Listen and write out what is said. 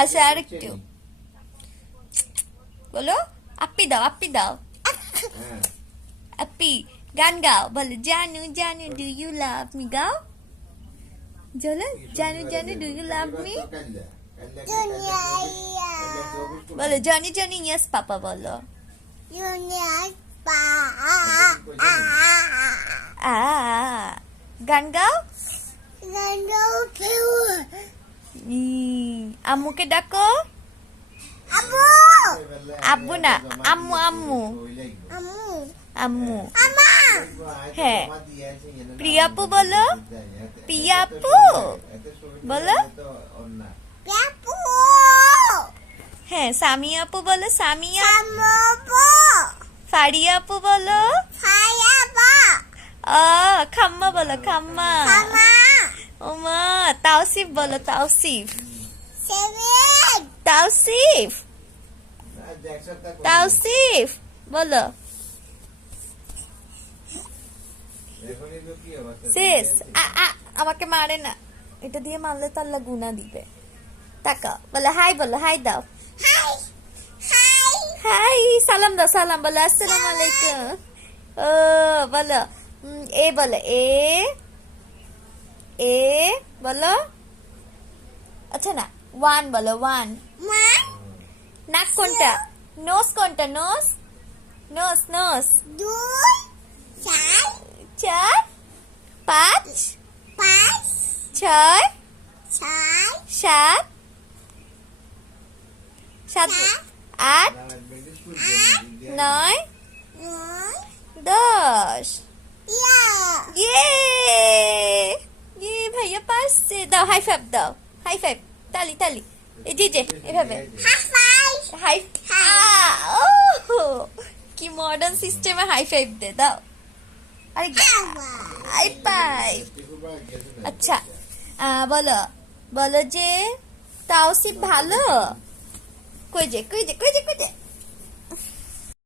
আচ্ছা আর একটু বলো, আপ্পি দাও, আপ্পি দাও, আপ্পি। গান গাও, বলো জানু জানু ডু ইউ লাভ মি, গাও চলো, জানু জানু ডু ইউ লাভ মি, বলো জনি জনি ইয়েস পাপা, বলো আ গান গাও। আম্মুকে ডাকো, আব্বু না, আম্মু আম্মু আম্মু। হ্যাঁ প্রিয়াপু বলো, প্রিয়াপু বলো। হ্যাঁ সামিয়া আপু বলো, সামিয়া। ফারিয়া আপু বলো, খাম্মা বলো, খাম্মা। ওমা তাওসিফ বলো, তাওসিফ। তাওসিফ, তাওসিফ বলো। শেষ। আমাকে মারে না, এটা দিয়ে মারলে তো আল্লাহ গুনাহ দিবে। তাকাও, বলো হাই, বলো হাই দাও, হাই। সালাম দাও, সালাম বলো, আসসালামু আলাইকুম। ও বলো এ, বলো এ, এ বলো। আচ্ছা না, ওয়ান বলো, ওয়ান। নাক কোনটা, নোজ কোনটা, নোজ, নোজ নোজ। চার, পাঁচ, ছয়, সাত, আট, নয়, 10। ইয়ে ভাইয়া পারছে। দাও হাই ফাইভ দাও, হাই ফাইভ, তালি তালি। এই যে এভাবে হাই। কি মডার্ন সিস্টেমে হাই ফাইভ দে, দাও। High five. আচ্ছা বলো, বলো যে তাওসিফ ভালো। কই যে